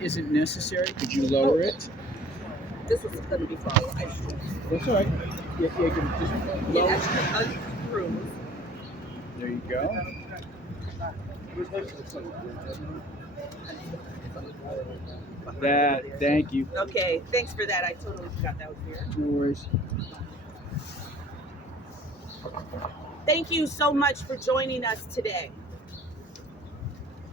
isn't necessary. Could you lower it? This was going to be for all the ice cream. That's all right. Yeah, you can just Yeah, lower. actually, unrules. There you go. That. Thank you. Okay, thanks for that. I totally forgot that was here. No worries. Thank you so much for joining us today.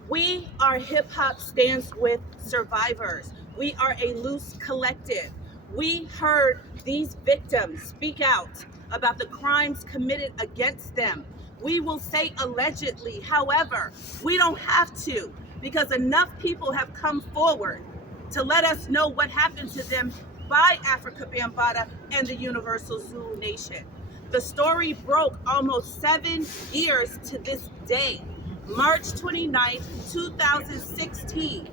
We are Hip Hop Stands With Survivors. We are a loose collective. We heard these victims speak out about the crimes committed against them. We will say allegedly, however, we don't have to, because enough people have come forward to let us know what happened to them by Afrika Bambaataa and the Universal Zulu Nation. The story broke almost 7 years to this day. March 29th, 2016,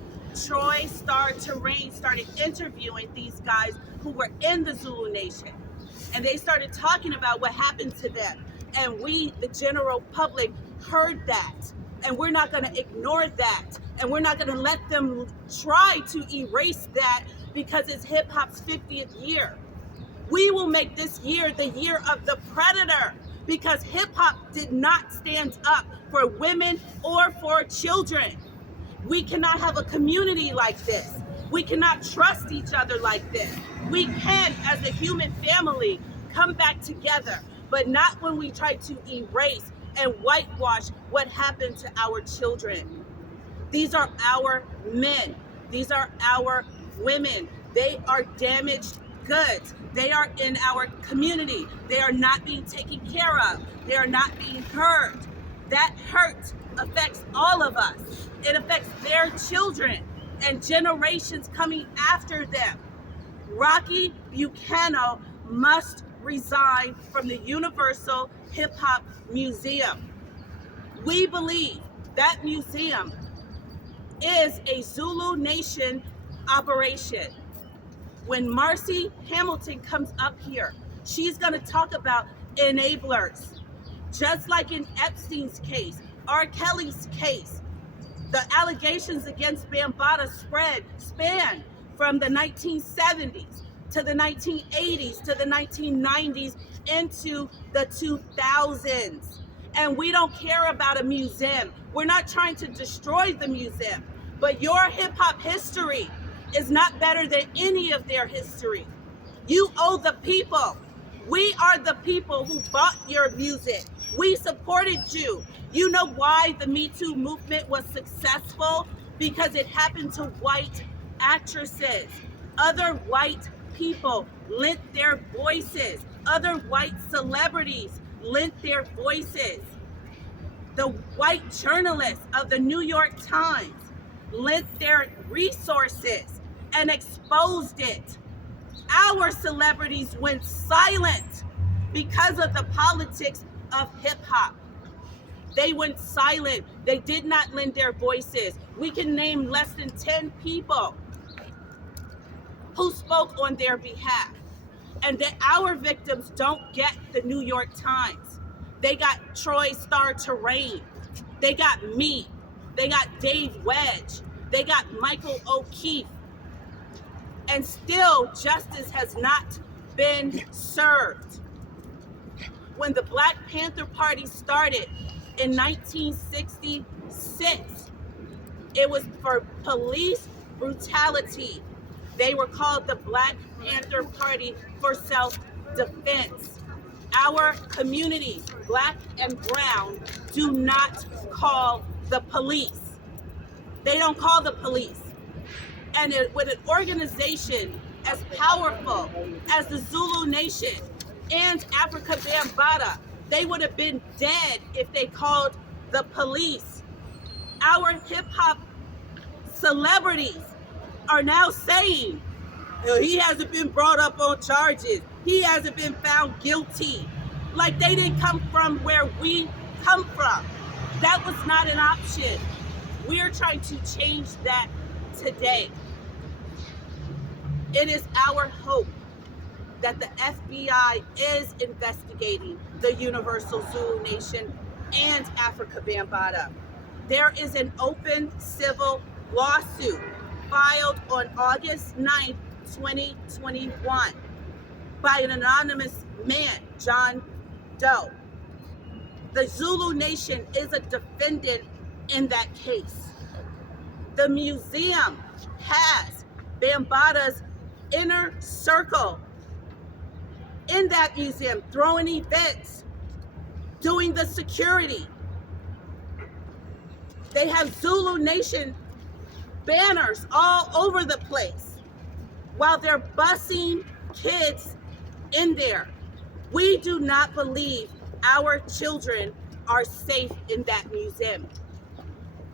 Troy Star Terrain started interviewing these guys who were in the Zulu Nation. And they started talking about what happened to them. And we, the general public, heard that. And we're not gonna ignore that. And we're not gonna let them try to erase that because it's hip hop's 50th year. We will make this year the year of the predator because hip hop did not stand up for women or for children. We cannot have a community like this. We cannot trust each other like this. We can, as a human family, come back together, but not when we try to erase and whitewash what happened to our children. These are our men. These are our women. They are damaged goods. They are in our community. They are not being taken care of. They are not being heard. That hurt affects all of us. It affects their children and generations coming after them. Rocky Buchanan must resign from the Universal Hip Hop Museum. We believe that museum is a Zulu Nation operation. When Marcy Hamilton comes up here, she's gonna talk about enablers. Just like in Epstein's case, R. Kelly's case, the allegations against Bambaataa span from the 1970s to the 1980s to the 1990s into the 2000s. And we don't care about a museum. We're not trying to destroy the museum, but your hip hop history is not better than any of their history. You owe the people. We are the people who bought your music. We supported you. You know why the Me Too movement was successful? Because it happened to white actresses. Other white people lent their voices. Other white celebrities lent their voices. The white journalists of the New York Times lent their resources and exposed it. Our celebrities went silent because of the politics of hip hop. They went silent. They did not lend their voices. We can name less than 10 people who spoke on their behalf. And that our victims don't get the New York Times. They got Troy Star Terrain. They got me. They got Dave Wedge. They got Michael O'Keefe. And still, justice has not been served. When the Black Panther Party started in 1966, it was for police brutality. They were called the Black Panther Party for self-defense. Our communities, black and brown, do not call the police. They don't call the police. And with an organization as powerful as the Zulu Nation and Afrika Bambaataa, they would have been dead if they called the police. Our hip hop celebrities are now saying, he hasn't been brought up on charges. He hasn't been found guilty. Like they didn't come from where we come from. That was not an option. We're trying to change that today. It is our hope that the FBI is investigating the Universal Zulu Nation and Afrika Bambaataa. There is an open civil lawsuit filed on August 9th, 2021 by an anonymous man, John Doe. The Zulu Nation is a defendant in that case. The museum has Bambaata's inner circle in that museum, throwing events, doing the security. They have Zulu Nation banners all over the place while they're busing kids in there. We do not believe our children are safe in that museum.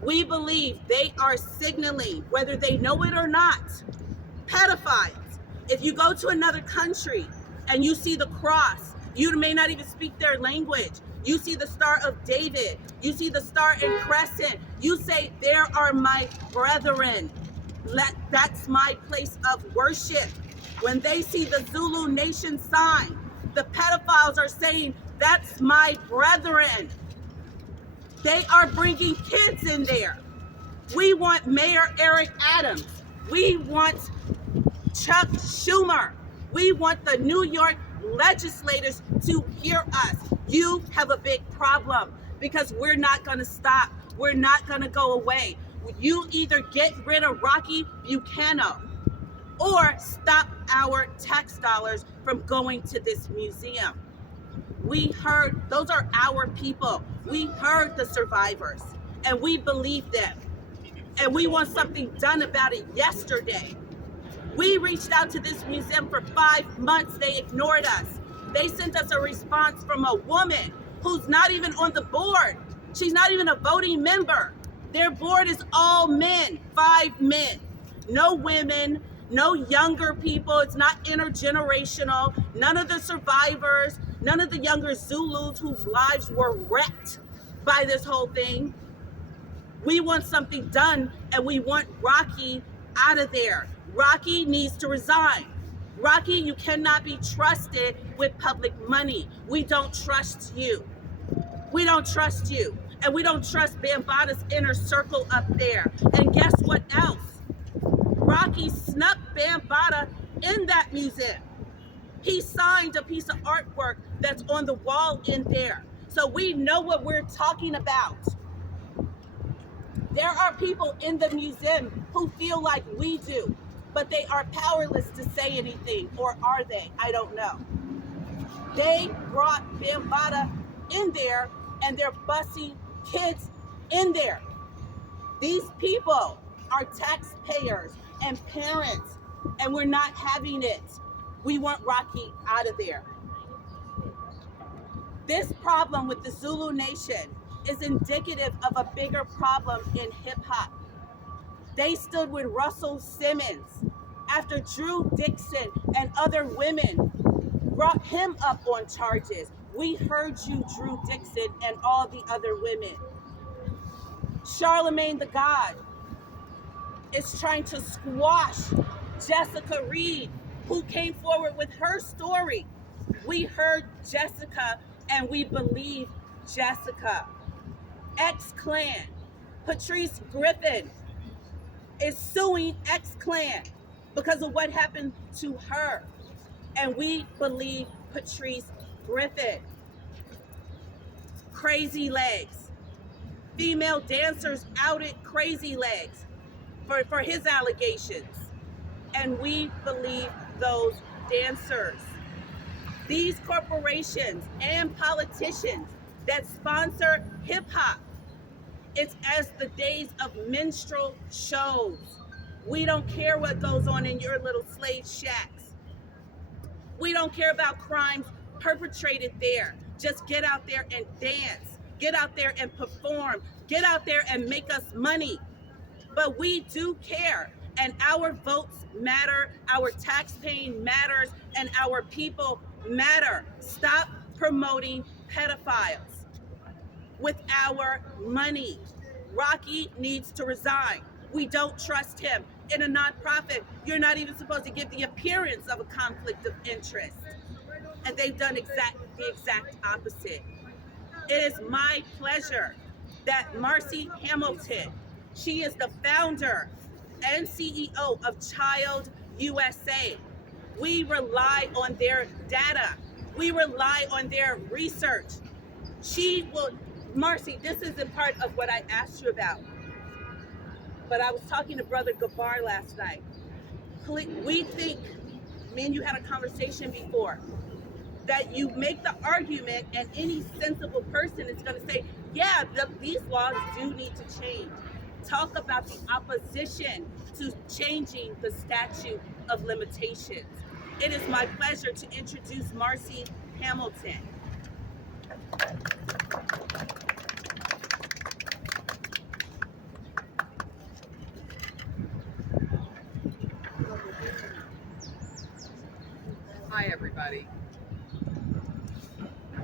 We believe they are signaling, whether they know it or not, pedophiles. If you go to another country and you see the cross, you may not even speak their language. You see the Star of David. You see the star and crescent. You say, there are my brethren. That's my place of worship. When they see the Zulu Nation sign, the pedophiles are saying, that's my brethren. They are bringing kids in there. We want Mayor Eric Adams. We want Chuck Schumer. We want the New York legislators to hear us. You have a big problem because we're not going to stop. We're not going to go away. You either get rid of Rocky Buchanan or stop our tax dollars from going to this museum. We heard, those are our people. We heard the survivors and we believe them. And we want something done about it yesterday. We reached out to this museum for 5 months. They ignored us. They sent us a response from a woman who's not even on the board. She's not even a voting member. Their board is all men, 5 men. No women, no younger people. It's not intergenerational. None of the survivors, none of the younger Zulus whose lives were wrecked by this whole thing. We want something done and we want Rocky out of there. Rocky needs to resign. Rocky, you cannot be trusted with public money. We don't trust you. We don't trust you. And we don't trust Bambaata's inner circle up there. And guess what else? Rocky snuck Bambaata in that museum. He signed a piece of artwork that's on the wall in there. So we know what we're talking about. There are people in the museum who feel like we do, but they are powerless to say anything, or are they? I don't know. They brought Bambaata in there and they're busing kids in there. These people are taxpayers and parents, and we're not having it. We want Rocky out of there. This problem with the Zulu Nation is indicative of a bigger problem in hip hop. They stood with Russell Simmons after Drew Dixon and other women brought him up on charges. We heard you, Drew Dixon, and all the other women. Charlemagne the God is trying to squash Jessica Reed, who came forward with her story. We heard Jessica and we believe Jessica. X-Clan, Patrice Griffin is suing X-Clan because of what happened to her. And we believe Patrice Griffin. Crazy Legs. Female dancers outed Crazy Legs for his allegations. And we believe those dancers. These corporations and politicians that sponsor hip hop, it's as the days of minstrel shows. We don't care what goes on in your little slave shacks. We don't care about crimes perpetrated there. Just get out there and dance. Get out there and perform. Get out there and make us money. But we do care, and our votes matter, our tax paying matters, and our people matter. Stop promoting pedophiles with our money. Rocky needs to resign. We don't trust him. In a nonprofit, you're not even supposed to give the appearance of a conflict of interest. And they've done the exact opposite. It is my pleasure that Marcy Hamilton, she is the founder and CEO of Child USA. We rely on their data. We rely on their research. She will, Marcy, this isn't part of what I asked you about, but I was talking to Brother Gabar last night. We think, me and you had a conversation before, that you make the argument and any sensible person is going to say, yeah, these laws do need to change. Talk about the opposition to changing the statute of limitations. It is my pleasure to introduce Marcy Hamilton. Hi, everybody.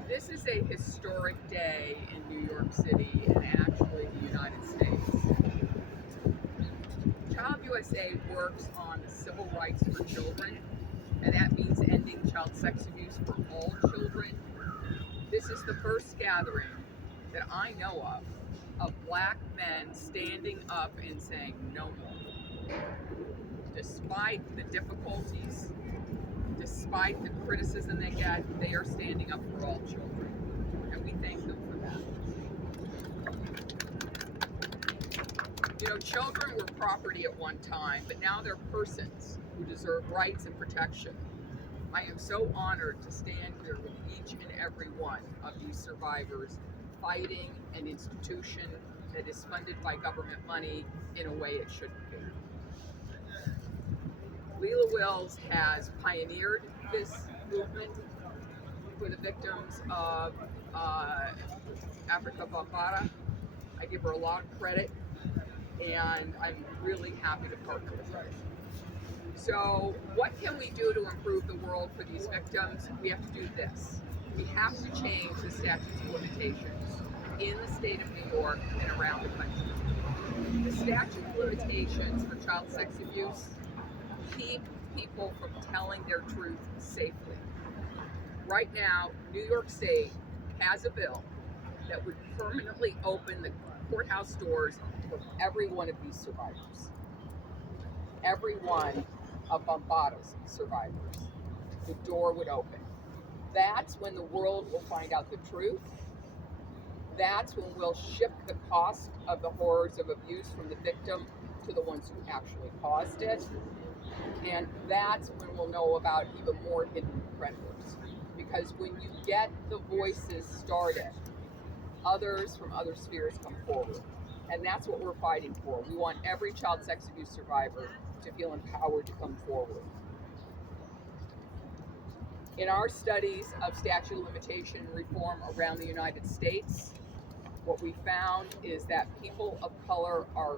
This is a historic day in New York City and actually the United States. Child USA works on civil rights for children, and that means ending child sex abuse for all children. This is the first gathering that I know of black men standing up and saying no more. Despite the difficulties, despite the criticism they get, they are standing up for all children, and we thank them for that. You know, children were property at one time, but now they're persons who deserve rights and protection. I am so honored to stand here with each and every one of these survivors fighting an institution that is funded by government money in a way it shouldn't be. Leila Wills has pioneered this movement for the victims of Africa Bambaataa. I give her a lot of credit, and I'm really happy to partner with her. So what can we do to improve the world for these victims? We have to do this. We have to change the statute of limitations in the state of New York and around the country. The statute of limitations for child sex abuse keep people from telling their truth safely. Right now, New York State has a bill that would permanently open the courthouse doors for every one of these survivors. Every one of Bambaataa's survivors. The door would open. That's when the world will find out the truth. That's when we'll shift the cost of the horrors of abuse from the victim to the ones who actually caused it. And that's when we'll know about even more hidden predators. Because when you get the voices started, others from other spheres come forward. And that's what we're fighting for. We want every child sex abuse survivor to feel empowered to come forward. In our studies of statute of limitation reform around the United States, what we found is that people of color are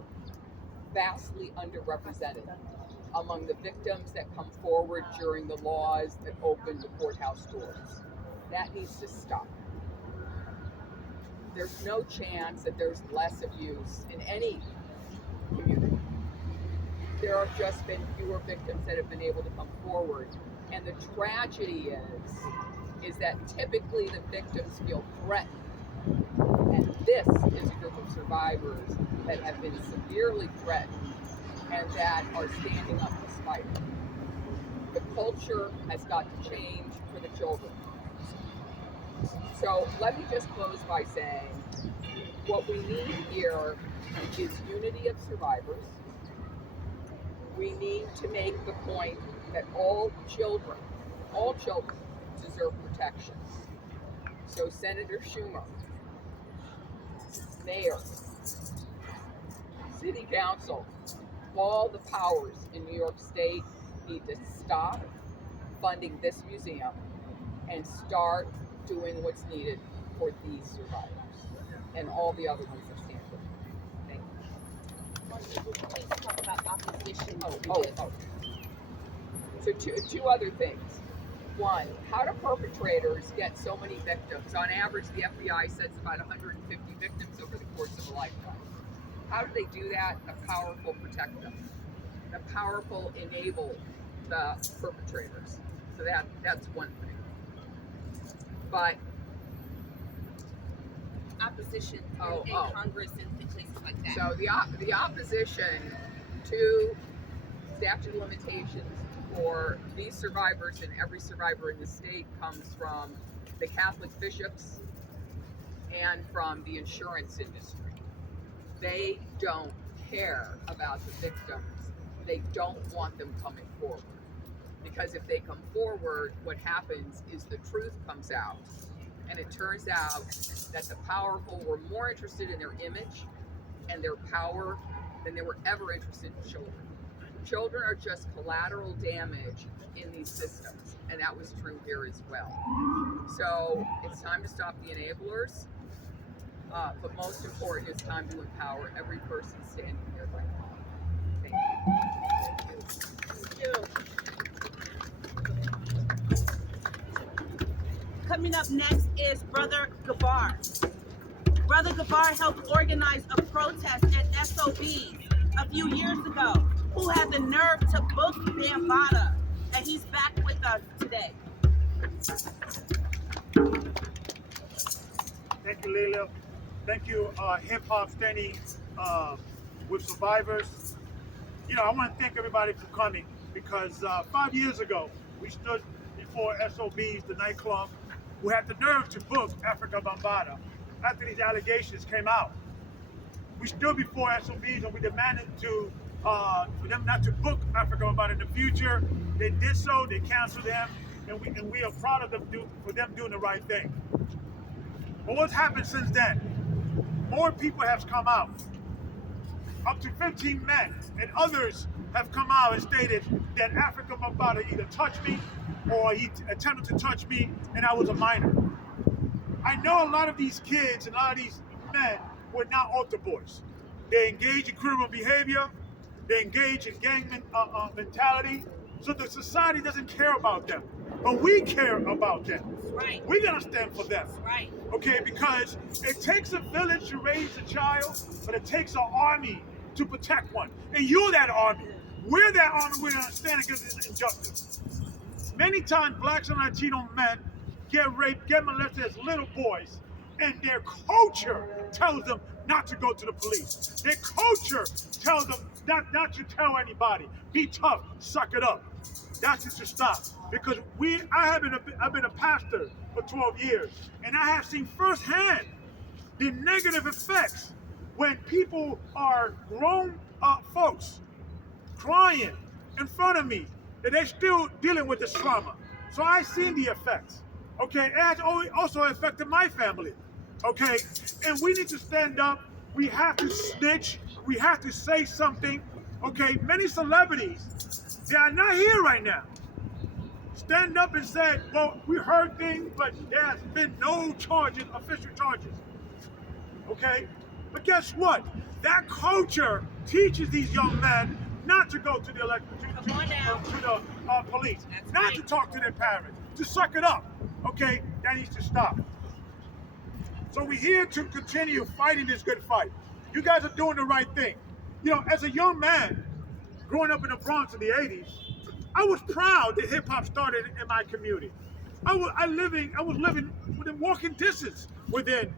vastly underrepresented among the victims that come forward during the laws that open the courthouse doors. That needs to stop. There's no chance that there's less abuse in any community. There have just been fewer victims that have been able to come forward. And the tragedy is that typically the victims feel threatened. And this is a group of survivors that have been severely threatened and that are standing up despite it. The culture has got to change for the children. So let me just close by saying what we need here is unity of survivors. We need to make the point that all children deserve protection. So Senator Schumer, Mayor, City Council, all the powers in New York State need to stop funding this museum and start doing what's needed for these survivors and all the other ones that stand with them. Thank you. Please talk about opposition. So two other things. One, how do perpetrators get so many victims? On average, the FBI says about 150 victims over the course of a lifetime. How do they do that? The powerful protect them. The powerful enable the perpetrators. So that's one thing. But opposition in Congress and places like that. So the opposition Two, statute of limitations for these survivors and every survivor in the state comes from the Catholic bishops and from the insurance industry. They don't care about the victims. They don't want them coming forward. Because if they come forward, what happens is the truth comes out. And it turns out that the powerful were more interested in their image and their power than they were ever interested in children. Children are just collateral damage in these systems, and that was true here as well. So it's time to stop the enablers, but most important, it's time to empower every person standing here right now. Thank you. Coming up next is Brother Gabar. Brother Gabar helped organize a protest at SOBs a few years ago. Who had the nerve to book Bambaataa? And he's back with us today. Thank you, Leila. Thank you, Hip Hop Standing with Survivors. You know, I want to thank everybody for coming because 5 years ago, we stood before SOBs, the nightclub, who had the nerve to book Afrika Bambaataa after these allegations came out. We stood before SOBs and we demanded for them not to book Afrika Bambaataa in the future. They did so, they canceled them, and we are proud of them for them doing the right thing. But what's happened since then? More people have come out. Up to 15 men and others have come out and stated that Afrika Bambaataa either touched me or he attempted to touch me and I was a minor. I know a lot of these kids and a lot of these men were not altar boys. They engage in criminal behavior, they engage in gang mentality, so the society doesn't care about them. But we care about them. Right. We're gonna stand for them. Right. Okay, because it takes a village to raise a child, but it takes an army to protect one. And you're that army. We're that army. We're gonna stand against this injustice. Many times, blacks and Latino men get raped, get molested as little boys, and their culture tells them not to go to the police. Their culture tells them not to tell anybody. Be tough, suck it up. That's it to stop. Because I've been a pastor for 12 years, and I have seen firsthand the negative effects when people are grown folks crying in front of me that they're still dealing with this trauma. So I've seen the effects. Okay, it has also affected my family. Okay, and we need to stand up. We have to snitch. We have to say something. Okay, many celebrities, they are not here right now. Stand up and said, well, we heard things, but there has been no charges, official charges. Okay, but guess what? That culture teaches these young men not to go to the police, That's not right. to talk to their parents, to suck it up. Okay, that needs to stop. So we're here to continue fighting this good fight. You guys are doing the right thing. You know, as a young man, growing up in the Bronx in the 80s, I was proud that hip hop started in my community. I was living within walking distance within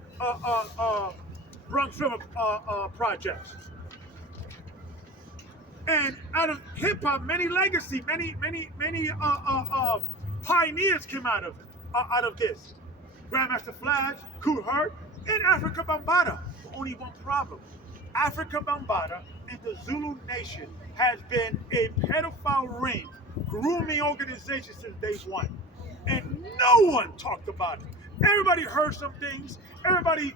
Bronx River projects. And out of hip hop, many legacy, many pioneers came out of this. Grandmaster Flash, Kool Herc, and Afrika Bambaataa. Only one problem. Afrika Bambaataa and the Zulu Nation has been a pedophile ring, grooming organization since day one. And no one talked about it. Everybody heard some things, everybody,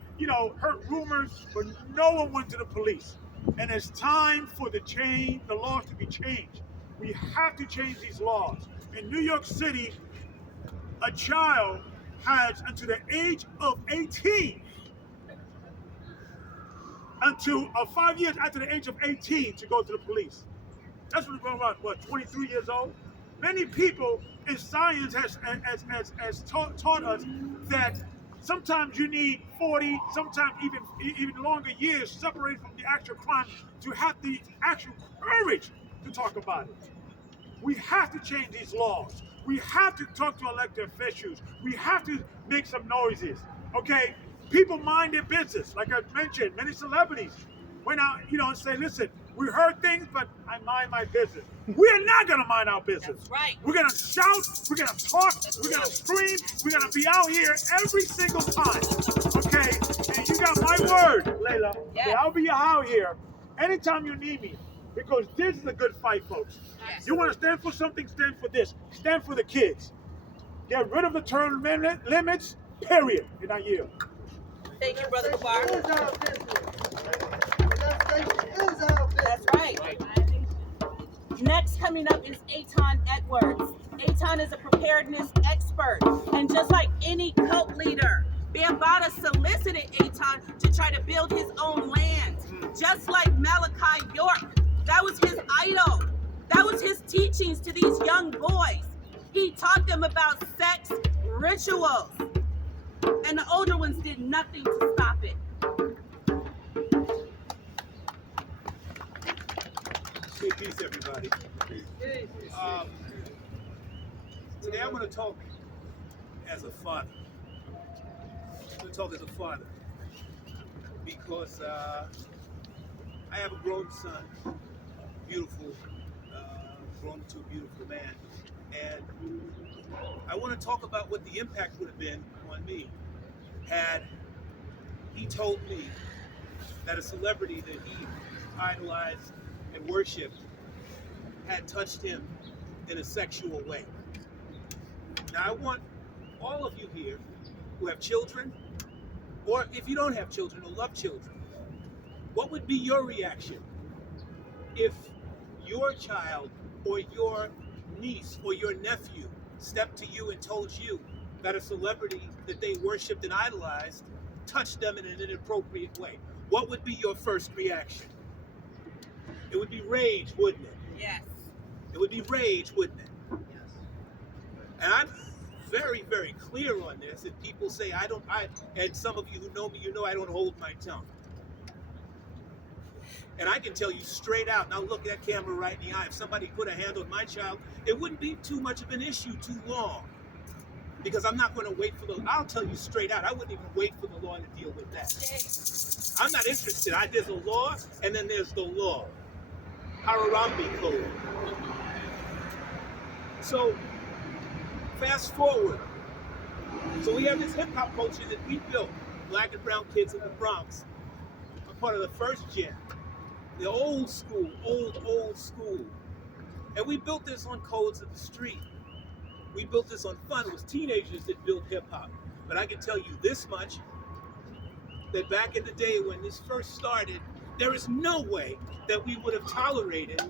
heard rumors, but no one went to the police. And it's time for the laws to be changed. We have to change these laws. In New York City, a child has until the age of 18, until 5 years after the age of 18 to go to the police. That's when we're around, 23 years old? Many people in science has taught us that sometimes you need 40, sometimes even longer years separated from the actual crime to have the actual courage to talk about it. We have to change these laws. We have to talk to elected officials. We have to make some noises, okay? People mind their business. Like I mentioned, many celebrities went out, and say, listen, We heard things, but I mind my business. We are not going to mind our business. That's right. We're going to shout, we're going to talk, we're going to scream, we're going to be out here every single time. Okay? And you got my word, Leila. Yes. That I'll be out here anytime you need me. Because this is a good fight, folks. Yes. You want to stand for something, stand for this. Stand for the kids. Get rid of the term limits, period. And I yield. Thank you, Brother Kabar. Legislation is our business. Legislation is our business. That's right. Next coming up is Aton Edwards. Aton is a preparedness expert. And just like any cult leader, Bambaataa solicited Aton to try to build his own land. Just like Malachi York. That was his idol. That was his teachings to these young boys. He taught them about sex rituals. And the older ones did nothing to stop it. Peace, everybody. Today I'm going to talk as a father. I'm going to talk as a father because I have a grown son, beautiful, grown into a beautiful man, and I want to talk about what the impact would have been on me had he told me that a celebrity that he idolized and worshipped had touched him in a sexual way. Now I want all of you here who have children, or if you don't have children or love children, what would be your reaction if your child or your niece or your nephew stepped to you and told you that a celebrity that they worshipped and idolized touched them in an inappropriate way? What would be your first reaction? It would be rage, wouldn't it? Yes. It would be rage, wouldn't it? Yes. And I'm very, very clear on this. And people say and some of you who know me, you know I don't hold my tongue. And I can tell you straight out, now look at that camera right in the eye, if somebody put a hand on my child, it wouldn't be too much of an issue too long. Because I'm not going to wait for I'll tell you straight out, I wouldn't even wait for the law to deal with that. I'm not interested. There's a law, and then there's the law. Harambe Code. So, fast forward. So we have this hip-hop culture that we built, black and brown kids in the Bronx. I'm part of the first gen. The old school, old school. And we built this on codes of the street. We built this on fun. It was teenagers that built hip-hop. But I can tell you this much, that back in the day when this first started, there is no way that we would have tolerated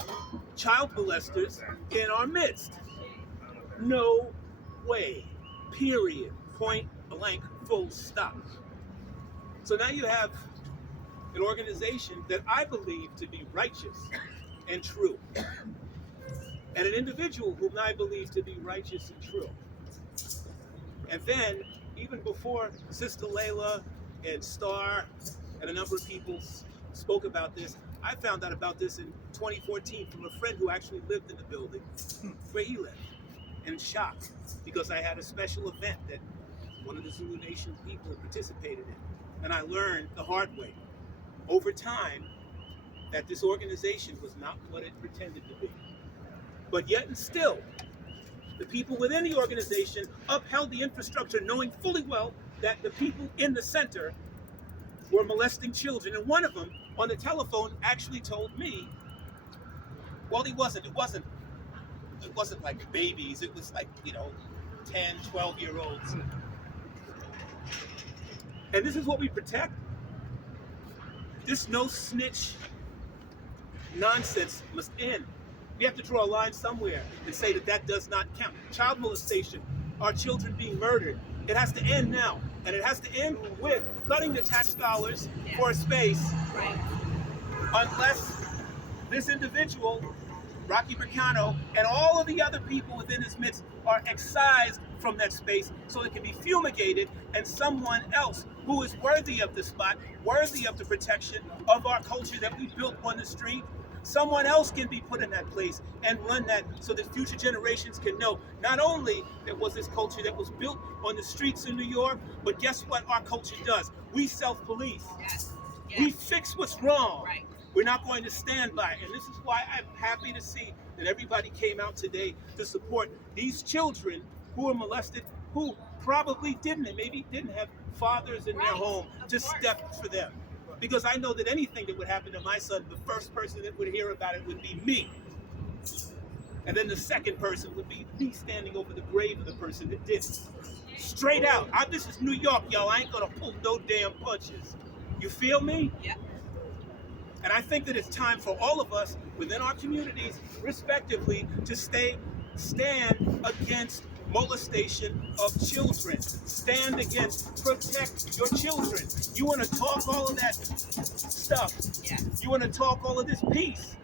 child molesters in our midst. No way. Period. Point blank, full stop. So now you have an organization that I believe to be righteous and true, and an individual whom I believe to be righteous and true. And then, even before Sister Leila and Star and a number of people spoke about this, I found out about this in 2014 from a friend who actually lived in the building where he lived, in shock, because I had a special event that one of the Zulu Nation people participated in. And I learned the hard way, over time, that this organization was not what it pretended to be. But yet and still, the people within the organization upheld the infrastructure, knowing fully well that the people in the center were molesting children. And one of them, on the telephone, actually told me, well, it wasn't like babies. It was like, 10, 12-year-olds. And this is what we protect. This no snitch nonsense must end. We have to draw a line somewhere and say that does not count. Child molestation, our children being murdered, it has to end now. And it has to end with cutting the tax dollars for a space, Right. unless this individual, Rocky Mercano, and all of the other people within his midst are excised from that space so it can be fumigated, and someone else who is worthy of the spot, worthy of the protection of our culture that we built on the street, someone else can be put in that place and run that so that future generations can know not only there was this culture that was built on the streets in New York, but guess what our culture does? We self-police. Yes. We fix what's wrong. Right. We're not going to stand by. And this is why I'm happy to see that everybody came out today to support these children who were molested, who probably didn't and maybe didn't have fathers in their home to step for them. Because I know that anything that would happen to my son, the first person that would hear about it would be me. And then the second person would be me standing over the grave of the person that did it. Straight out. This is New York, y'all. I ain't gonna pull no damn punches. You feel me? Yeah. And I think that it's time for all of us within our communities, respectively, to stand against molestation of children. Stand against, protect your children. You want to talk all of that stuff. Yeah. You want to talk all of this peace.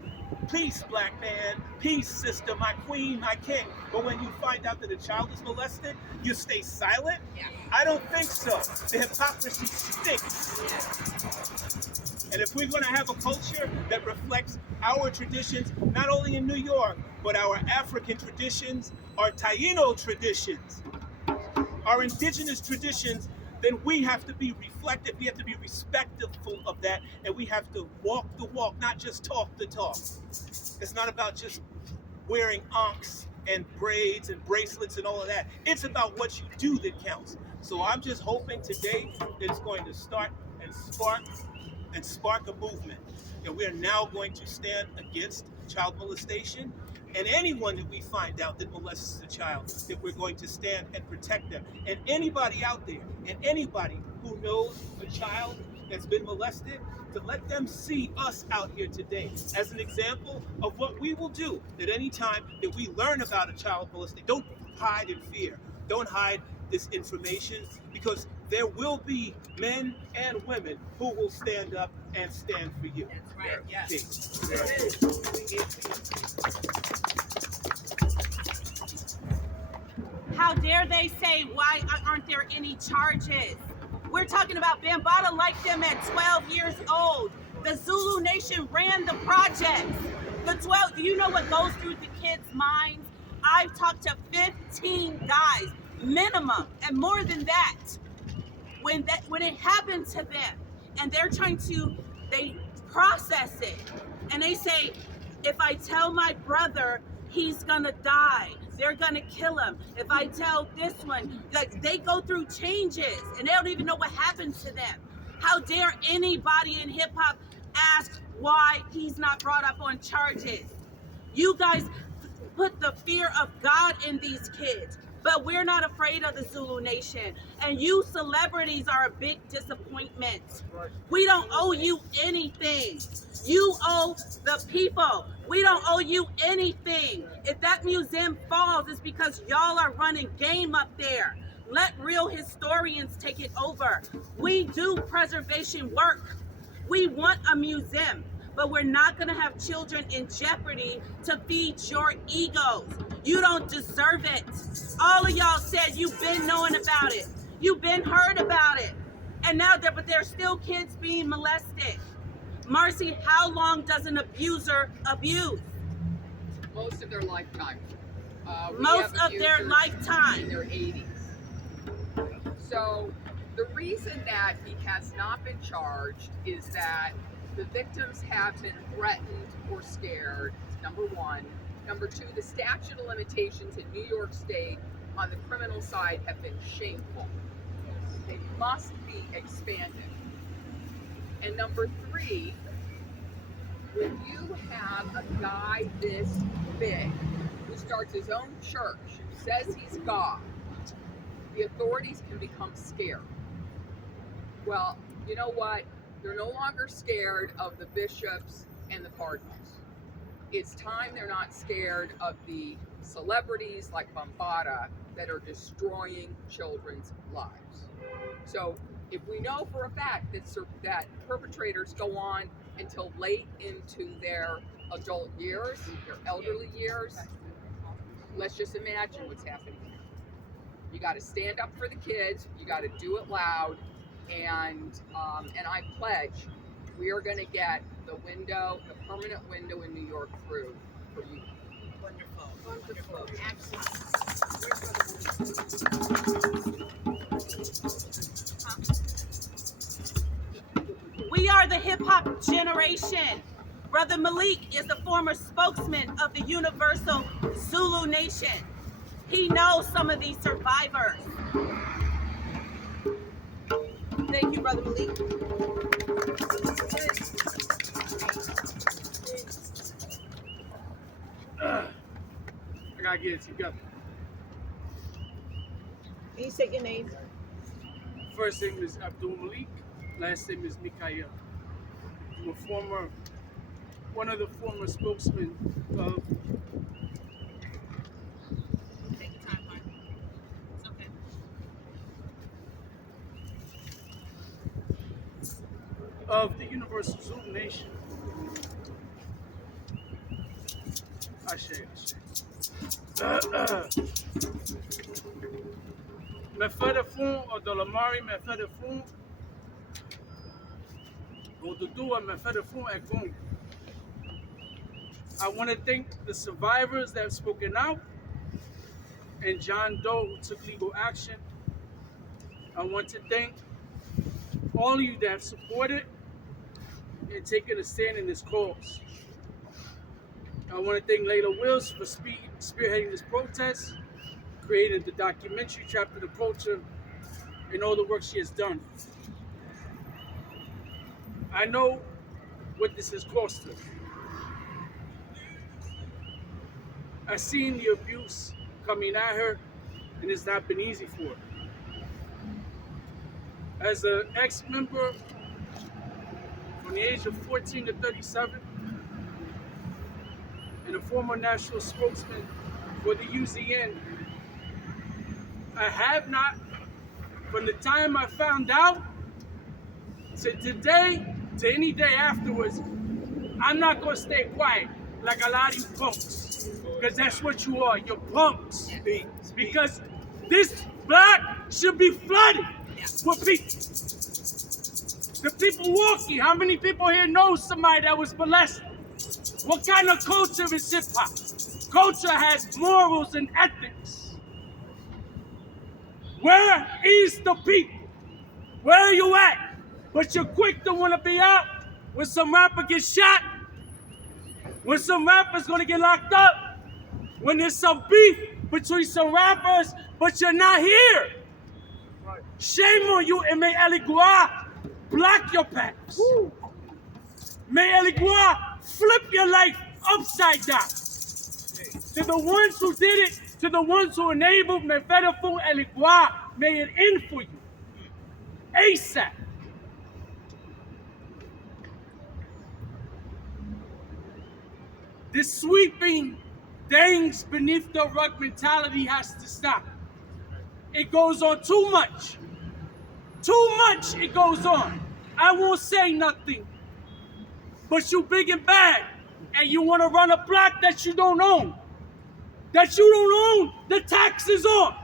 Peace, black man. Peace, sister, my queen, my king. But when you find out that a child is molested, you stay silent? Yeah. I don't think so. The hypocrisy stinks. And if we're going to have a culture that reflects our traditions, not only in New York, but our African traditions, our Taino traditions, our indigenous traditions, then we have to be reflective, we have to be respectful of that, and we have to walk the walk, not just talk the talk. It's not about just wearing ankhs and braids and bracelets and all of that. It's about what you do that counts. So I'm just hoping today that it's going to start and spark a movement. And we are now going to stand against child molestation. And anyone that we find out that molests a child, that we're going to stand and protect them. And anybody out there, and anybody who knows a child that's been molested, to let them see us out here today as an example of what we will do at any time that we learn about a child molested. Don't hide in fear. Don't hide this information, because there will be men and women who will stand up and stand for you. That's right. Yes. How dare they say, why aren't there any charges? We're talking about Bambaataa like them at 12 years old. The Zulu Nation ran the project. Do you know what goes through the kids' minds? I've talked to 15 guys, minimum, and more than that. When it happened to them, and they process it, and they say, if I tell my brother, he's gonna die. They're gonna kill him. If I tell this one, like, they go through changes and they don't even know what happened to them. How dare anybody in hip hop ask why he's not brought up on charges? You guys put the fear of God in these kids, but we're not afraid of the Zulu Nation. And you celebrities are a big disappointment. We don't owe you anything. You owe the people. We don't owe you anything. If that museum falls, it's because y'all are running game up there. Let real historians take it over. We do preservation work. We want a museum, but we're not gonna have children in jeopardy to feed your egos. You don't deserve it. All of y'all said you've been knowing about it. You've been heard about it. And now but there's still kids being molested. Marcy, how long does an abuser abuse? Most of their lifetime. Most of their lifetime. In their 80s. So the reason that he has not been charged is that the victims have been threatened or scared, number one. Number two, the statute of limitations in New York State on the criminal side have been shameful. They must be expanded. And number three, when you have a guy this big who starts his own church, who says he's God, the authorities can become scared. Well, you know what? They're no longer scared of the bishops and the cardinals. It's time they're not scared of the celebrities like Bambaataa that are destroying children's lives. So if we know for a fact that perpetrators go on until late into their adult years, their elderly years, let's just imagine what's happening here. You got to stand up for the kids. You got to do it loud. And I pledge we are going to get the permanent window in New York through for you. Wonderful. Wonderful. We are the hip hop generation. Brother Malik is the former spokesman of the Universal Zulu Nation. He knows some of these survivors. Thank you, Brother Malik. I gotta get it together. Can you state your name? First name is Abdul Malik. Last name is Mikael. I'm one of the former spokesmen of Take your time, Mike. It's okay. of the Universal Zulu Nation. Ashe. Me fede fun o dolamari me fede fun o dudua me fede fun e gun. I want to thank the survivors that have spoken out and John Doe who took legal action. I want to thank all of you that have supported and taken a stand in this cause. I want to thank Leila Wills for spearheading this protest, creating the documentary Chapter the Culture, and all the work she has done. I know what this has cost her. I've seen the abuse coming at her, and it's not been easy for her. As an ex-member from the age of 14 to 37, and a former national spokesman for the UZN, I have not, from the time I found out to today, to any day afterwards, I'm not gonna stay quiet like a lot of you punks, because that's what you are, you're punks. Because this block should be flooded with people. The people walking, how many people here know somebody that was molested? What kind of culture is hip hop? Culture has morals and ethics. Where is the people? Where are you at? But you're quick to want to be out when some rapper gets shot, when some rapper's gonna get locked up, when there's some beef between some rappers, but you're not here. Shame on you, and may Eligua block your paths. May Eligua flip your life upside down. To the ones who did it, to the ones who enabled, may Fedafun Eligua, may it end for you. ASAP. This sweeping things beneath the rug mentality has to stop. It goes on too much. Too much it goes on. I won't say nothing. But you big and bad, and you want to run a block that you don't own. That you don't own the taxes on.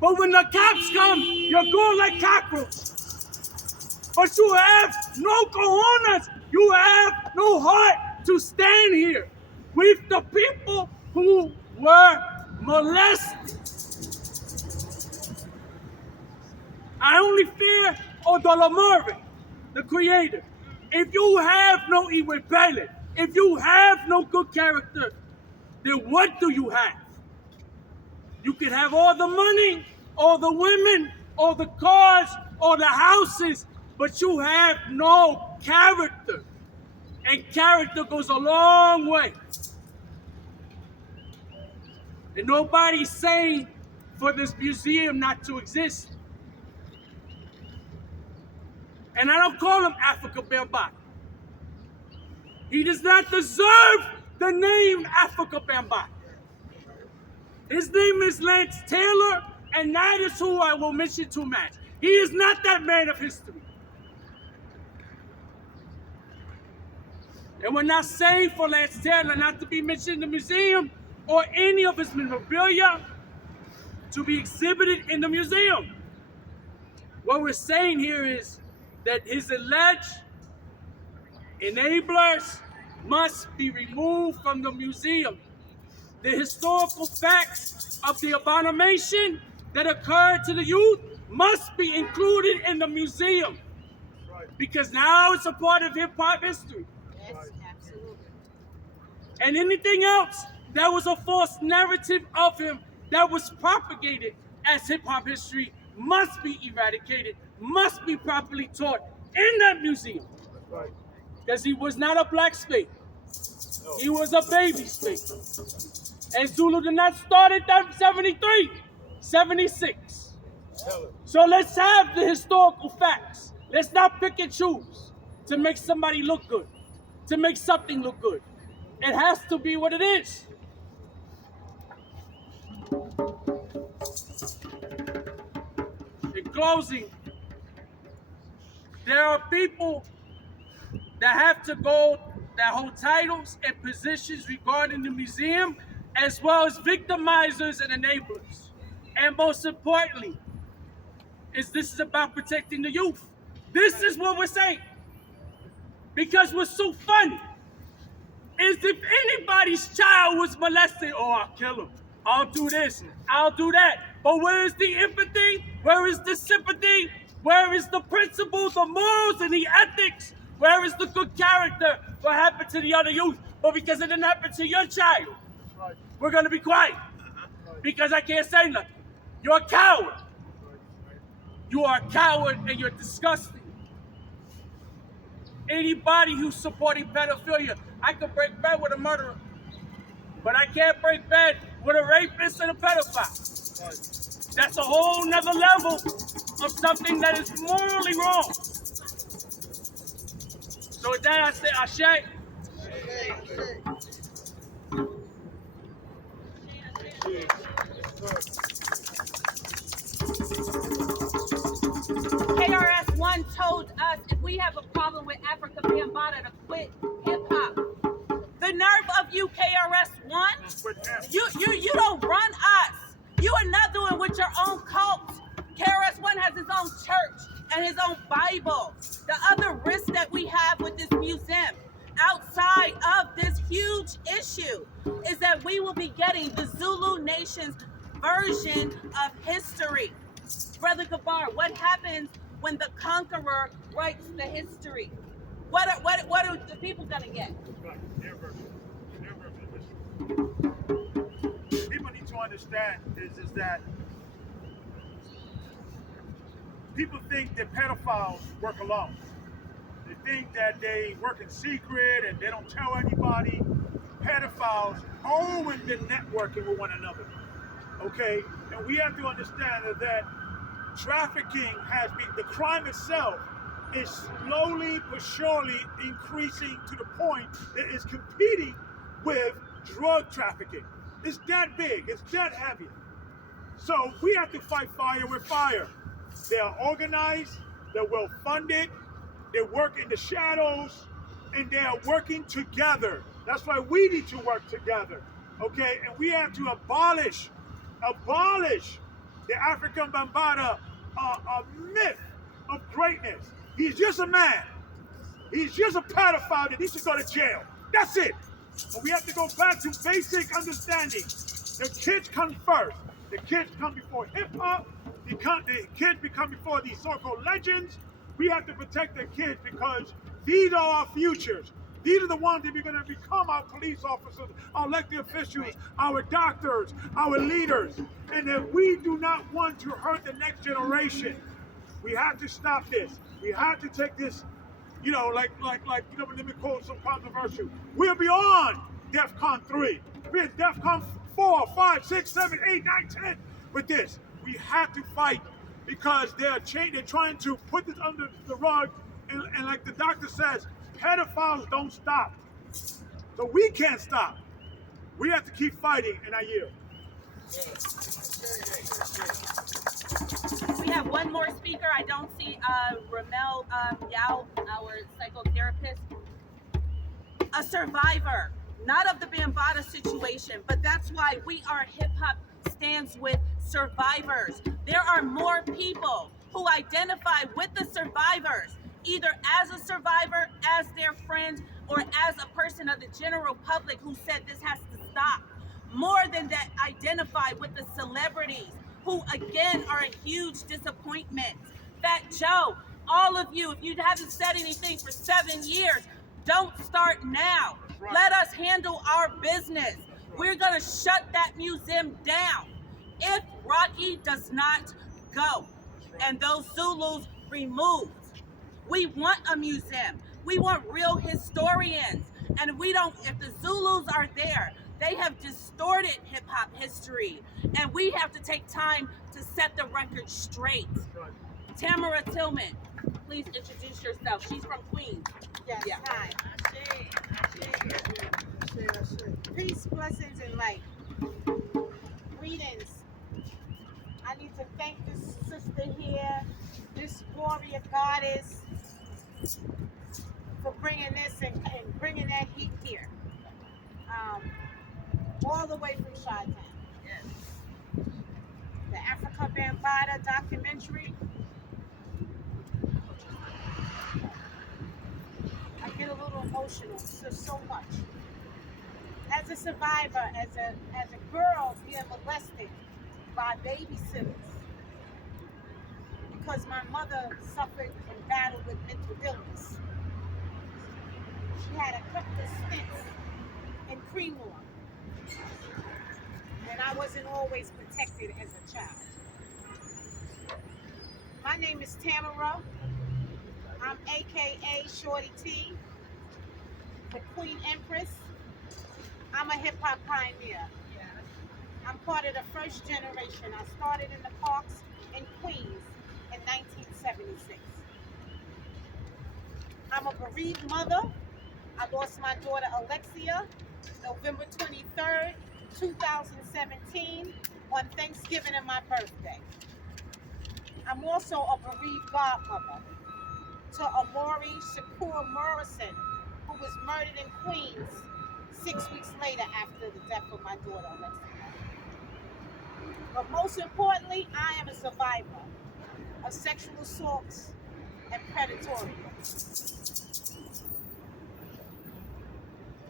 But when the cops come, you're going like cockroaches. But you have no cojones. You have no heart to stand here with the people who were molested. I only fear Odolamori, the creator. If you have no Iwebele, if you have no good character, then what do you have? You can have all the money, all the women, all the cars, all the houses, but you have no character. And character goes a long way. And nobody's saying for this museum not to exist. And I don't call him Africa Bambaataa. He does not deserve the name Africa Bambaataa. His name is Lance Taylor, and that is who I will mention to match. He is not that man of history. And we're not saying for Lance Taylor not to be mentioned in the museum or any of his memorabilia to be exhibited in the museum. What we're saying here is that his alleged enablers must be removed from the museum. The historical facts of the abomination that occurred to the youth must be included in the museum. Because now it's a part of hip-hop history. Yes, absolutely. And anything else that was a false narrative of him that was propagated as hip-hop history must be eradicated, must be properly taught in that museum. Because he was not a black spade. He was a baby spade. And Zulu did not start at that 73, 76. So let's have the historical facts. Let's not pick and choose to make somebody look good, to make something look good. It has to be what it is. In closing, there are people that have to go, that hold titles and positions regarding the museum, as well as victimizers and enablers. And most importantly, this is about protecting the youth. This is what we're saying. Because what's so funny is if anybody's child was molested, oh, I'll kill him. I'll do this, I'll do that. But where is the empathy? Where is the sympathy? Where is the principles, the morals, and the ethics? Where is the good character? What happened to the other youth? But because it didn't happen to your child, we're going to be quiet. Because I can't say nothing. You're a coward. You are a coward and you're disgusting. Anybody who's supporting pedophilia, I could break bed with a murderer, but I can't break bed with a rapist and a pedophile. That's a whole nother level of something that is morally wrong. So with that, I say, Ashe. Krs-One told us if we have a problem with Africa Bambaataa to quit hip-hop. The nerve of you, Krs-One, you don't run us. You are not doing with your own cult. Krs-One has his own church and his own Bible. The other risk that we have with this museum, outside of this huge issue, is that we will be getting the Zulu Nation's version of history. Brother Gabar, what happens when the conqueror writes the history? What are the people gonna get? Their version. Their version of history. People need to understand is that people think that pedophiles work alone. They think that they work in secret and they don't tell anybody. Pedophiles always been networking with one another. Okay? And we have to understand that trafficking has been, the crime itself is slowly but surely increasing to the point that it's competing with drug trafficking. It's that big, it's that heavy. So we have to fight fire with fire. They are organized, they're well funded, they work in the shadows, and they are working together. That's why we need to work together, okay? And we have to abolish the African Bambaataa myth of greatness. He's just a man. He's just a pedophile that needs to go to jail. That's it. But we have to go back to basic understanding. The kids come first. The kids come before hip-hop. The kids become before these so-called legends. We have to protect the kids because these are our futures. These are the ones that are going to become our police officers, our elected officials, our doctors, our leaders. And if we do not want to hurt the next generation, we have to stop this. We have to take this, let me quote some controversial. We're beyond DEFCON 3. We're at DEFCON 4, 5, 6, 7, 8, 9, 10 with this. We have to fight because they're trying to put this under the rug. And like the doctor says, pedophiles don't stop. So we can't stop. We have to keep fighting, and I yield. We have one more speaker. I don't see Ramel Yao, our psychotherapist. A survivor, not of the Bambaataa situation, but that's why we are hip-hop stands with survivors. There are more people who identify with the survivors, either as a survivor, as their friend, or as a person of the general public who said this has to stop. More than that, identify with the celebrities who, again, are a huge disappointment. Fat Joe, all of you, if you haven't said anything for 7 years, don't start now. right. Let us handle our business. We're going to shut that museum down if Rocky does not go and those Zulus removed. We want a museum. We want real historians. And we don't, if the Zulus are there, they have distorted hip hop history. And we have to take time to set the record straight. Right. Tamara Tillman, please introduce yourself. She's from Queens. Yes, Yeah. hi. Peace, blessings, and light. Greetings. I need to thank this sister here, this warrior goddess, for bringing this and bringing that heat here. All the way from Chi-Town. Yes. The Africa Bambaataa documentary. I get a little emotional. So much. As a survivor, as a girl being molested by babysitters, because my mother suffered and battled with mental illness. She had a couple of stints in Krs-One, and I wasn't always protected as a child. My name is Tamara. I'm AKA Shorty T, the Queen Empress. I'm a hip hop pioneer. I'm part of the first generation. I started in the parks in Queens in 1976. I'm a bereaved mother. I lost my daughter Alexia November 23rd, 2017 on Thanksgiving and my birthday. I'm also a bereaved godmother to Amori Shakur Morrison, who was murdered in Queens 6 weeks later after the death of my daughter Alexia. But most importantly, I am a survivor of sexual assaults and predatory.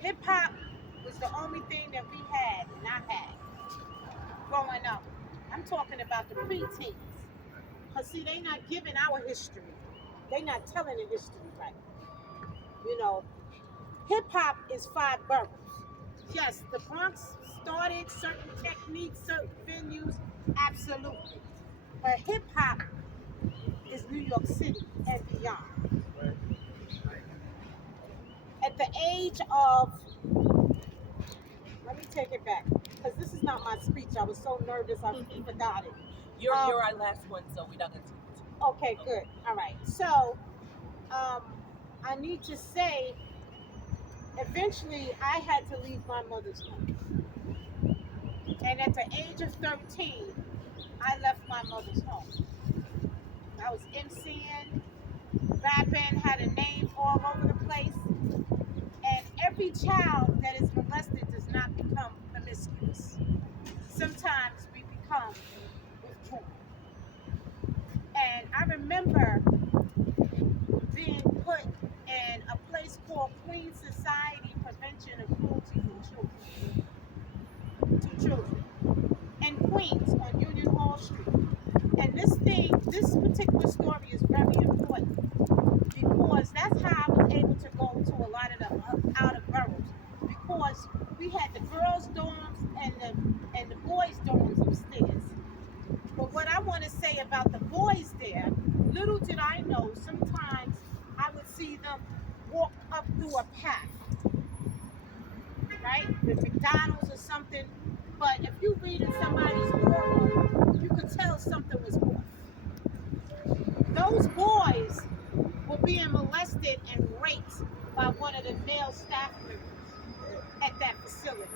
Hip hop was the only thing that we had and I had growing up. I'm talking about the preteens. Because see, they not giving our history. They not telling the history right. You know, hip hop is 5 boroughs. Yes, the Bronx started certain techniques, certain venues, absolutely. But hip hop is New York City and beyond. At the age of, let me take it back, because this is not my speech. I was so nervous I forgot it. You're our last one, so we're not going to. Okay, good. All right. So, I need to say, eventually I had to leave my mother's home. And at the age of 13, I left my mother's home. I was MCing, rapping, had a name all over the place. And every child that is molested does not become promiscuous. Sometimes we become withdrawn. And I remember being put in a place called Queens Society Prevention of Cruelty to Children in Queens on Union Hall Street. And this particular story is very important because that's how I was able to go to a lot of the outer boroughs, because we had the girls' dorms and the boys' dorms upstairs. But what I want to say about the boys there, little did I know, sometimes I would see them walk up through a path, right? The McDonald's or something. But if you read in somebody's aura, you could tell something was off. Those boys were being molested and raped by one of the male staff members at that facility.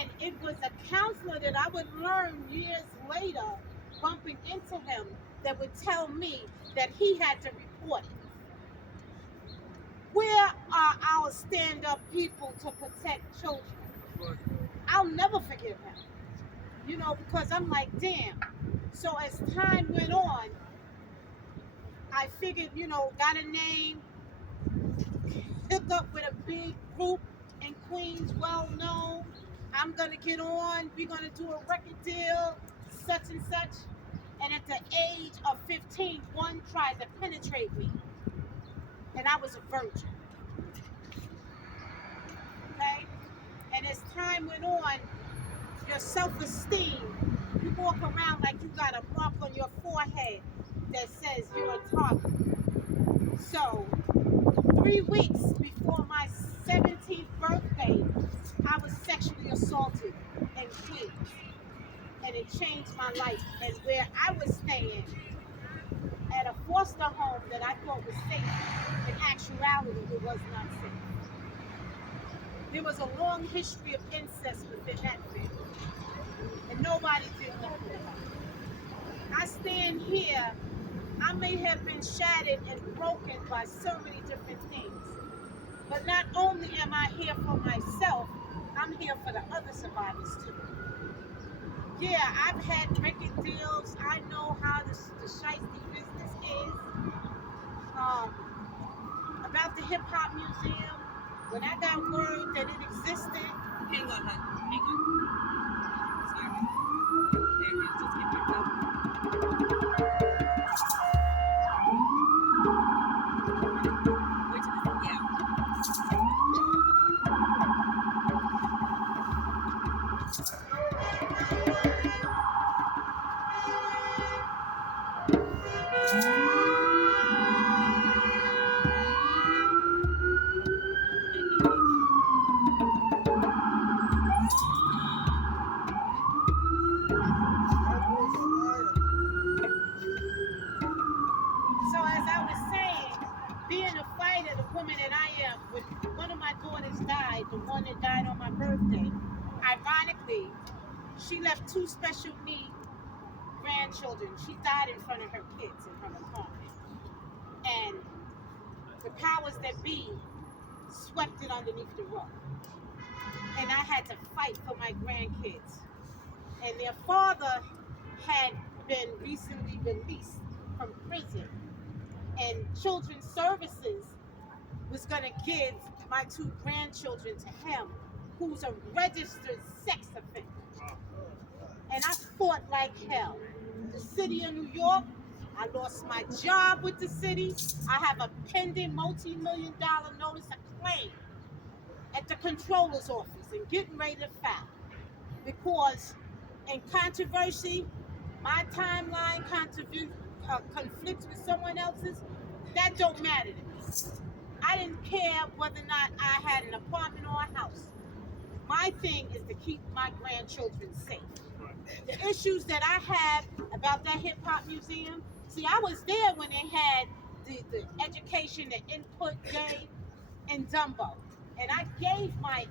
And it was a counselor that I would learn years later, bumping into him, that would tell me that he had to report it. Where are our stand-up people to protect children? I'll never forgive him. You know, because I'm like, damn. So as time went on, I figured, you know, got a name, hooked up with a big group in Queens, well known. I'm gonna get on, we're gonna do a record deal, such and such. And at the age of 15, one tried to penetrate me. And I was a virgin. And as time went on, your self-esteem, you walk around like you got a mark on your forehead that says you're a target. So 3 weeks before my 17th birthday, I was sexually assaulted in Queens. And it changed my life. And where I was staying at a foster home that I thought was safe, in actuality, it was not safe. There was a long history of incest within that family. And nobody did nothing about it. I stand here, I may have been shattered and broken by so many different things. But not only am I here for myself, I'm here for the other survivors too. Yeah, I've had record deals. I know how the shiesty business is. About the Hip Hop Museum, when I got word that it existed. Hang on, hon. Hang on. Sorry. There you go. Just get back up. Wait till this, yeah. So as I was saying, being a fighter, the woman that I am, when one of my daughters died, the one that died on my birthday, ironically, she left 2 special need grandchildren. She died in front of her kids in her apartment. And the powers that be swept it underneath the rug. And I had to fight for my grandkids. And their father had been recently released from prison. And Children's Services was going to give my 2 grandchildren to him, who's a registered sex offender. And I fought like hell. The city of New York, I lost my job with the city. I have a pending multi-million-dollar notice of claim at the controller's office and getting ready to file. Because in controversy, my timeline conflicts with someone else's, that don't matter to me. I didn't care whether or not I had an apartment or a house. My thing is to keep my grandchildren safe. The issues that I had about that hip hop museum, see, I was there when they had the education, the input day in Dumbo. And I gave my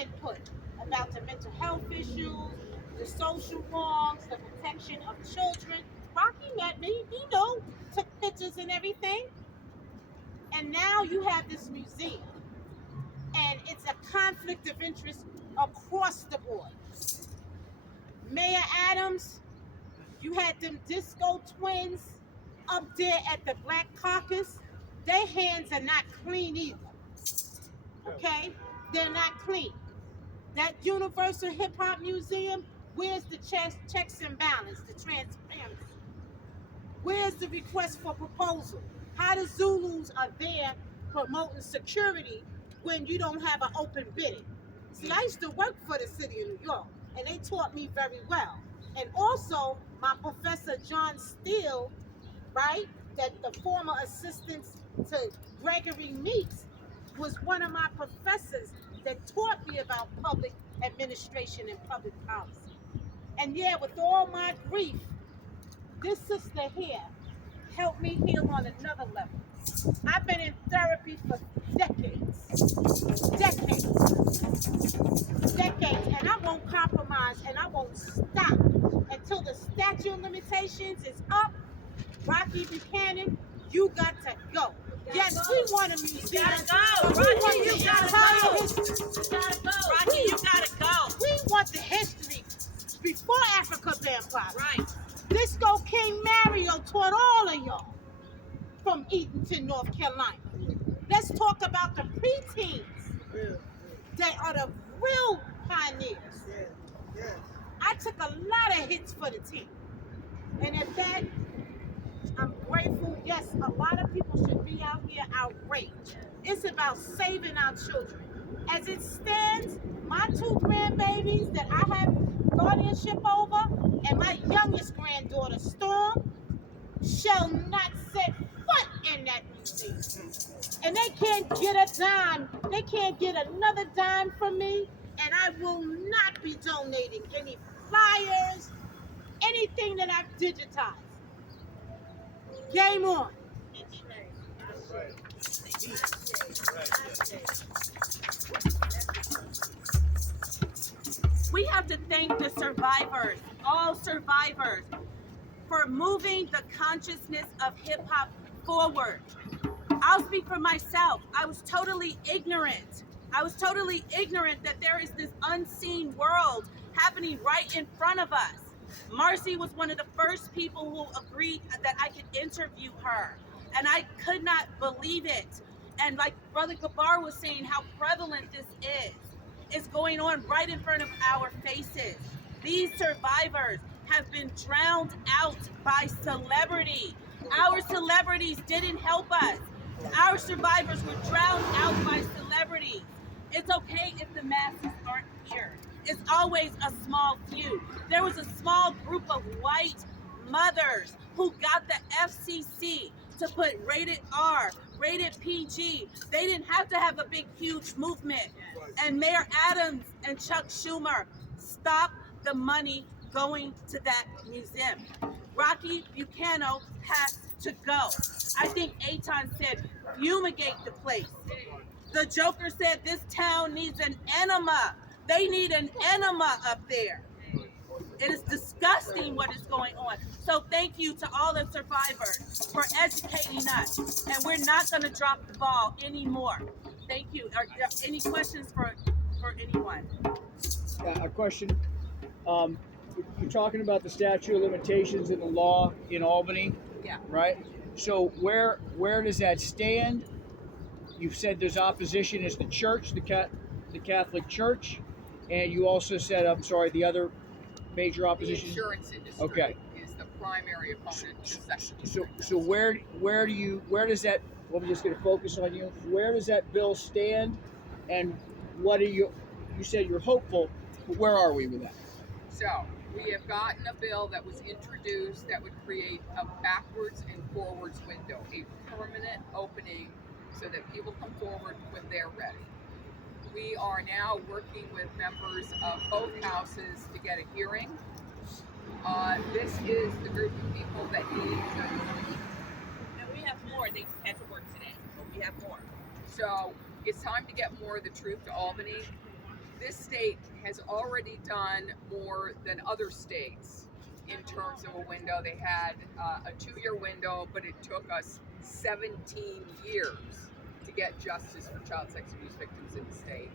input about the mental health issues, the social wrongs, the protection of children. Rocky met me, took pictures and everything. And now you have this museum. And it's a conflict of interest across the board. Mayor Adams, you had them disco twins up there at the Black Caucus. Their hands are not clean either. Okay? They're not clean. That Universal Hip Hop Museum, where's the checks and balance, the transparency? Where's the request for proposal? How the Zulus are there promoting security when you don't have an open bidding? See, I used to work for the city of New York, and they taught me very well. And also, my professor, John Steele, right, that the former assistant to Gregory Meeks, was one of my professors that taught me about public administration and public policy. And yeah, with all my grief, this sister here helped me heal on another level. I've been in therapy for decades, and I won't compromise and I won't stop until the statute of limitations is up. Rocky Buchanan, you got to go. Yes, we want a museum. You gotta go. Rocky, you gotta go. You gotta go. Rocky, you gotta go. We want the history before Africa banned pop. Right. Disco King Mario taught all of y'all from Eatonton, North Carolina. Let's talk about the preteens. They are the real pioneers. I took a lot of hits for the team. And at that, I'm grateful. Yes, a lot of people should be out here outraged. It's about saving our children. As it stands, My 2 grandbabies that I have guardianship over, and my youngest granddaughter, Storm, shall not set foot in that museum. And they can't get a dime. They can't get another dime from me. And I will not be donating any flyers, anything that I've digitized. Game on. We have to thank the survivors, all survivors, for moving the consciousness of hip hop forward. I'll speak for myself. I was totally ignorant. That there is this unseen world happening right in front of us. Marcy was one of the first people who agreed that I could interview her, and I could not believe it. And like Brother Gabar was saying, how prevalent this is. It's going on right in front of our faces. These survivors have been drowned out by celebrity. Our celebrities didn't help us. Our survivors were drowned out by celebrities. It's okay if the masses aren't here. It's always a small few. There was a small group of white mothers who got the FCC to put rated R, rated PG. They didn't have to have a big, huge movement. And Mayor Adams and Chuck Schumer stopped the money going to that museum. Rocky Bucano has to go. I think Aton said, fumigate the place. The Joker said this town needs an enema. They need an enema up there. It is disgusting what is going on. So thank you to all the survivors for educating us. And we're not going to drop the ball anymore. Thank you. Are there any questions for anyone? A question. You're talking about the statute of limitations in the law in Albany, Yeah. right? So where does that stand? You've said there's opposition as the church, the Catholic Church, and you also said, I'm sorry, the other major The opposition. insurance industry Okay. is the primary opponent in the second So district. where does that? Well, I'm just going to focus on you. Where does that bill stand, and what are you? You said you're hopeful, but where are we with that? So we have gotten a bill that was introduced that would create a backwards and forwards window, a permanent opening so that people come forward when they're ready. We are now working with members of both houses to get a hearing. This is the group of people that need to. And we have more. They just had to work today. But we have more. So it's time to get more of the truth to Albany. This state has already done more than other states in terms of a window. They had a 2-year window, but it took us 17 years to get justice for child sex abuse victims in the state.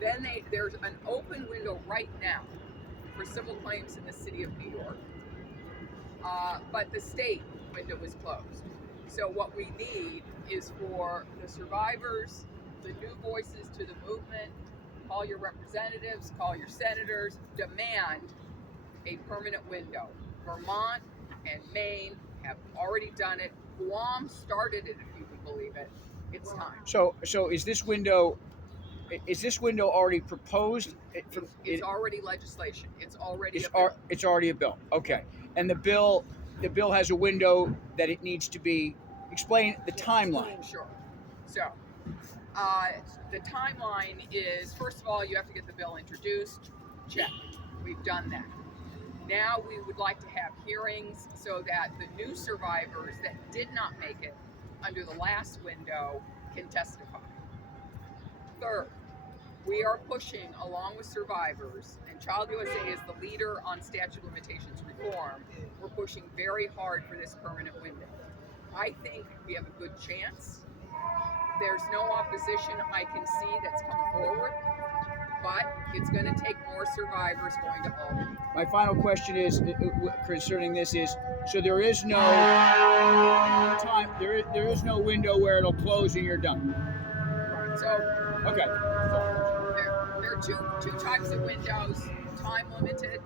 Then there's an open window right now for civil claims in the city of New York. But the state window is closed. So what we need is for the survivors, the new voices to the movement, call your representatives, call your senators, demand a permanent window. Vermont and Maine have already done it. Guam started it, if you can believe it. It's time. So is this window already proposed? It's already legislation. It's already a bill. It's already a bill. Okay, and the bill has a window that it needs to be. Explain the timeline. Sure. So, the timeline is, first of all, you have to get the bill introduced. Check. We've done that. Now we would like to have hearings so that the new survivors that did not make it under the last window can testify. Third, we are pushing, along with survivors, and Child USA is the leader on statute of limitations reform. We're pushing very hard for this permanent window. I think we have a good chance. There's no opposition I can see that's come forward, but it's going to take more survivors going to Albany. My final question is concerning this is, so there is no time, there is no window where it'll close and you're done. So Okay. there are two types of windows: time limited,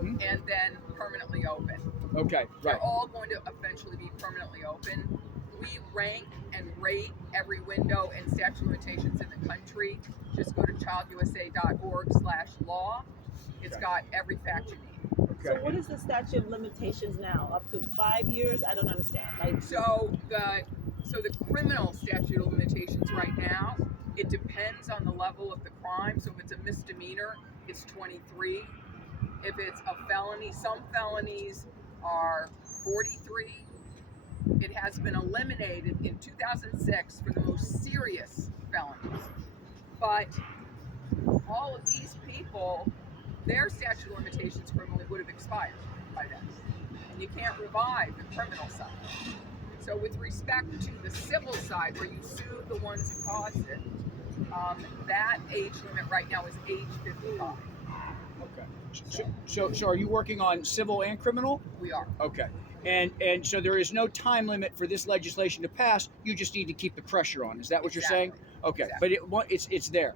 Mhm. and then permanently open. Okay. They're Right. all going to eventually be permanently open. we rank and rate every window and statute of limitations in the country. Just go to childusa.org/law. It's got every fact you need. So what is the statute of limitations now? Up to 5 years? I don't understand. Like, So the criminal statute of limitations right now, it depends on the level of the crime. So if it's a misdemeanor, it's 23. If it's a felony, some felonies are 43. It has been eliminated in 2006 for the most serious felonies. But all of these people, their statute of limitations criminally would have expired by then. And you can't revive the criminal side. So with respect to the civil side, where you sue the ones who caused it, that age limit right now is age 55. Okay. So are you working on civil and criminal? We are. Okay. And so there is no time limit for this legislation to pass. You just need to keep the pressure on. Is that what you're saying? Okay. Exactly. But it's there.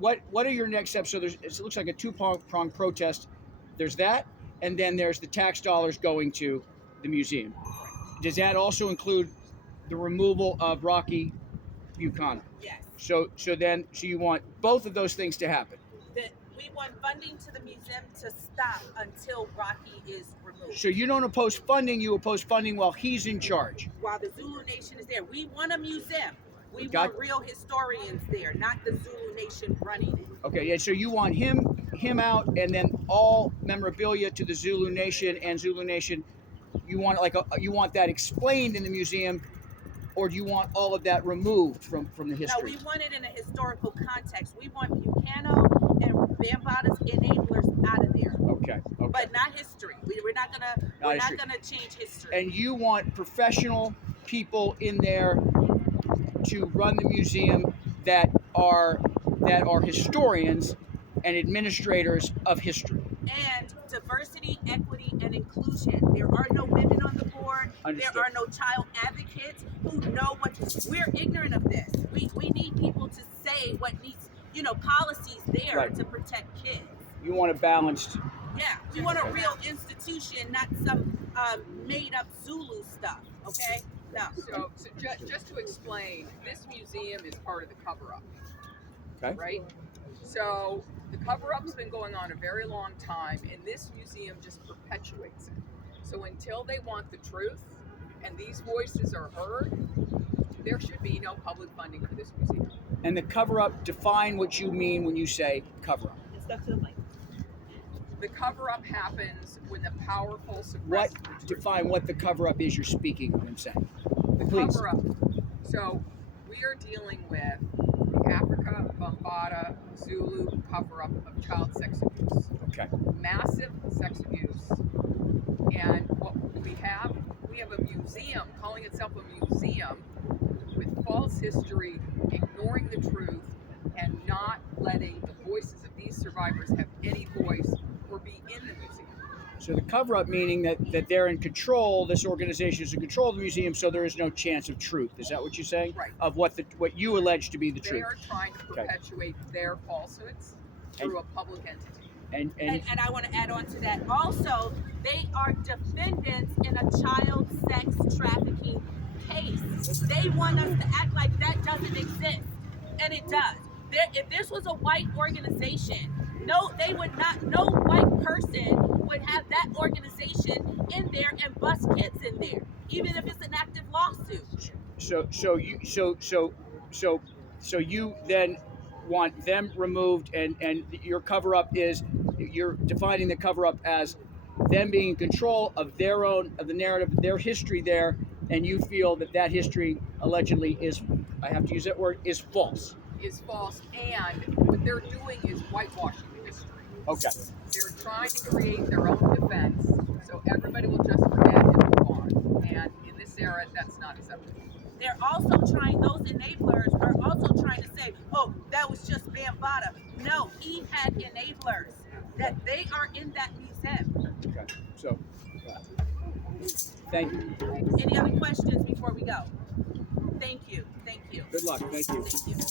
What are your next steps? So it looks like a two-pronged protest. There's that, and then there's the tax dollars going to the museum. Does that also include the removal of Rocky Buchanan? yes. So you want both of those things to happen. We want funding to the museum to stop until Rocky is removed. So you don't oppose funding, you oppose funding while he's in charge. While the Zulu Nation is there, we want a museum. We Got- want real historians there, not the Zulu Nation running it. Okay, yeah, so you want him out, and then all memorabilia to the Zulu Nation and Zulu Nation. You want you want that explained in the museum, or do you want all of that removed from the No, history? we want it in a historical context. We want Buchanan and Bambaata's enablers out of there, Okay. but not history. We're not history. gonna change history. And you want professional people in there to run the museum that are historians and administrators of history. And diversity, equity, and inclusion. There are no women on the board. Understood. There are no child advocates who know what. We're ignorant of this. We need people to say what needs, policies there Right. to protect kids. You want a balanced. Yeah, we want a real institution, not some made-up Zulu stuff. Okay? No. So just to explain, this museum is part of the cover-up. Okay. Right? So the cover-up's been going on a very long time, and this museum just perpetuates it. So until they want the truth and these voices are heard, there should be no public funding for this museum. And the cover-up, define what you mean when you say cover-up. It's stuck to the mic. The cover-up happens when the powerful suppress What, the truth. define what the cover-up is you're speaking of and saying. The Please. cover-up. So we are dealing with the Africa, Bambaataa, Zulu cover-up of child sex abuse. Okay. Massive sex abuse. And what we have a museum calling itself a museum with false history, ignoring the truth, and not letting the voices of these survivors have any voice or be in the museum. So the cover-up meaning that they're in control, this organization is in control of the museum, so there is no chance of truth. Is that what you're saying? Right. Of what you allege to be the They truth. are trying to perpetuate their falsehoods through a public entity. And And I want to add on to that. Also, they are defendants in a child sex trafficking case. They want us to act like that doesn't exist, and it does. If this was a white organization, no white person would have that organization in there and bust kids in there, even if it's an active lawsuit. So you then want them removed, and your cover-up is, you're defining the cover-up as them being in control of the narrative, their history there, and you feel that history allegedly is, I have to use that word, is false. Is false, and what they're doing is whitewashing the history. Okay. They're trying to create their own defense, so everybody will just forget and move on. And in this era, that's not acceptable. They're also those enablers are also trying to say, oh, that was just Bambaataa. No, he had enablers that they are in that museum. Okay. So, thank you. Any other questions before we go? Thank you. Good luck. Thank you. Thank you.